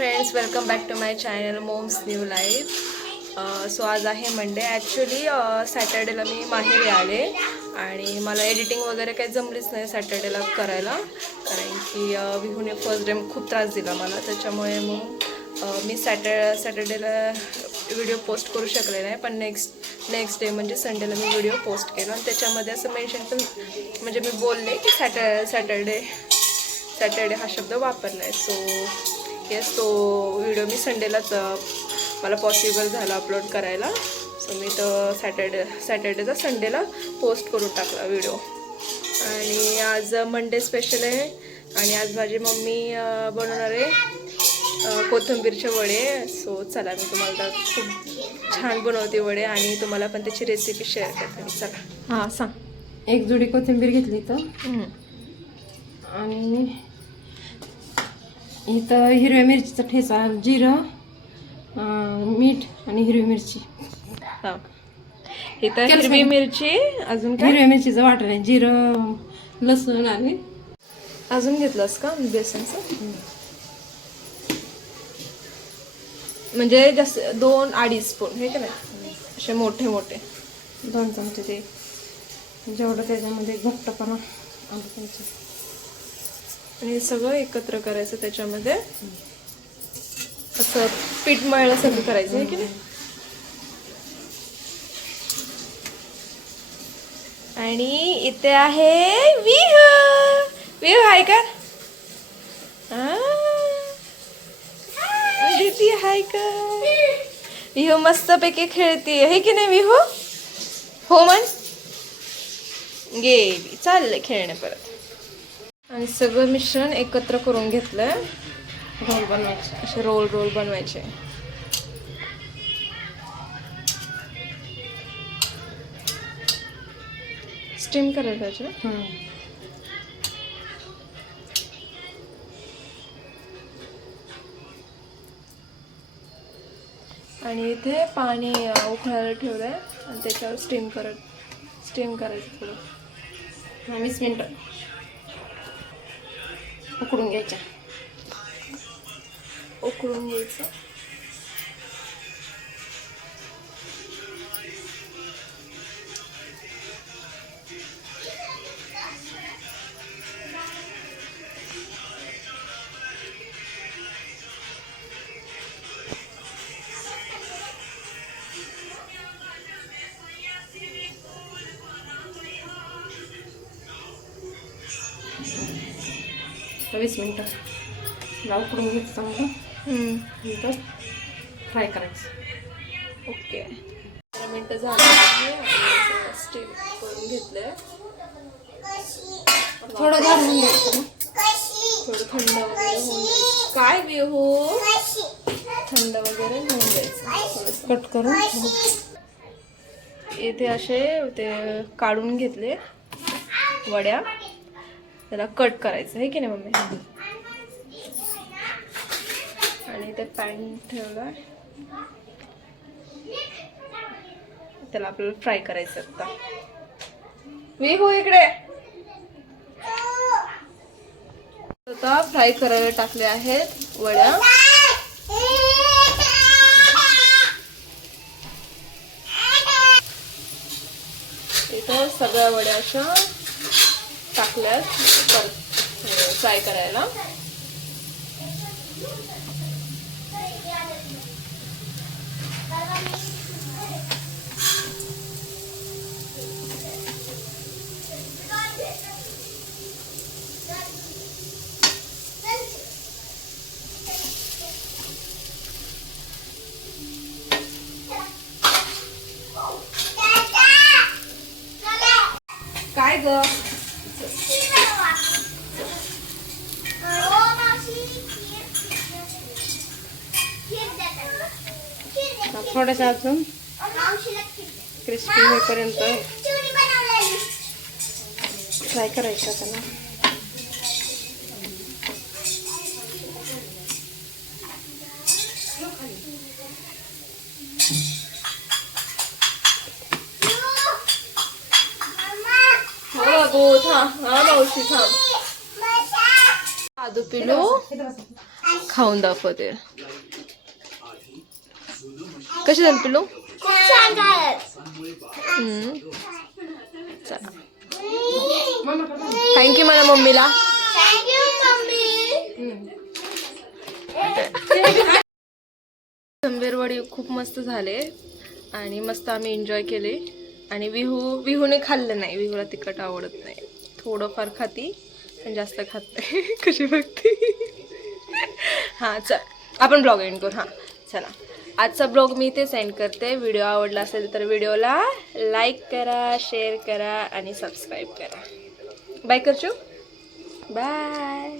Friends, welcome back to my channel mom's new life. So आज आहे Monday. Actually सॅटर्डेला मी माहेरी आले आणि मला एडिटिंग वगैरे काही जमलीच नाही सॅटर्डेला करायला, कारण की विहूने फर्स्ट डे खूप त्रास दिला मला. त्याच्यामुळे मग मी सॅटर्डेला व्हिडिओ पोस्ट करू शकले नाही, पण नेक्स्ट डे म्हणजे संडेला मी व्हिडिओ पोस्ट केला आणि त्याच्यामध्ये असं मेन्शन पण म्हणजे मी बोलले की सॅटर्डे हा शब्द वापरला आहे. सो येस, तो व्हिडिओ मी संडेलाच मला पॉसिबल झाला अपलोड करायला. सो मी तो सॅटर्डेचा संडेला पोस्ट करून टाकला व्हिडिओ. आणि आज मंडे स्पेशल आहे आणि आज माझी मम्मी बनवणार आहे कोथिंबीरचे वडे. सो चला, मी तुम्हाला खूप छान बनवते वडे आणि तुम्हाला पण त्याची रेसिपी शेअर करते. चला. हां, सांग. एक जुडी कोथिंबीर घेतली तर आणि इथं हिरव्या मिरचीचा ठेचा, जिरं, मीठ आणि हिरवी मिरची. हां, इथं हिरवी मिरची, अजून काय? हिरव्या मिरचीचं वाटण आहे, जिरं, लसूण आणि अजून घेतलंस का बेसनचं? म्हणजे जास्त 2-2.5 स्पून हे का नाही, असे मोठे मोठे 2 चमचे. ते जेवढं त्याच्यामध्ये घट्टपणा आलं पाहिजे. आणि हे सगळं एकत्र करायचं त्याच्यामध्ये, असं पीठ मळल्यासारखं करायचं आहे की नाही. आणि इथे आहे विहू आहे का? दीदी हाय का? विहू मस्तपैकी खेळते हे की नाही विहू? हो म्हण. गेली, चाललंय खेळणे परत. आणि सगळं मिश्रण एकत्र करून घेतलंय. रोल बनवायचे, असे रोल बनवायचे. स्टीम करायचे. आणि इथे पाणी उकळायला ठेवलंय आणि त्याच्यावर स्टीम करायचं थोडं. 20 मिनिटं उकडून घ्यायच्या. उकळून घ्यायचं. तर 20 मिनिटं उकडून घ्यायचं चांगलं. नंतर फ्राय करायचं. ओके, 15 मिनिटं झाली. स्टीम करून घेतलंय. थोडं घालून घ्यायचं, थोडं थंड वगैरे होऊन द्यायचं. काय विहू? थंड वगैरे होऊन द्यायचं. कट करून. इथे असे ते काढून घेतले वड्या, त्याला कट करायचं आहे की नाही मम्मी. आणि ते पॅन ठेवलं, त्याला आपल्याला फ्राय करायचं. आता विहू इकडे. आता फ्राय करायला टाकले आहेत वड्या. इथं सगळ्या वड्या अशा टाकल्यात फ्राय करायला. काय ग? थोडंसं अजून क्रिस्पी होईपर्यंत फ्राय करायचं त्याला. थांब, हा मावशी थांब. आदू पिलू खाऊन दाखवते. कशी झाली पिल्लू? चला थँक्यू मला मम्मीला. कोथिंबीर खूप मस्त झाले आणि मस्त आम्ही एन्जॉय केले. आणि विहूने खाल्लं नाही, विहूला तिखट आवडत नाही, थोडंफार खाती पण जास्त खात नाही. कशी बघते. हां चल आपण ब्लॉग एंड करू. हां चला आजचा ब्लॉग मी इथे सेंड करते. व्हिडिओ आवडला असेल तर व्हिडिओला लाईक करा, शेअर करा आणि सबस्क्राईब करा. बाय करचो, बाय.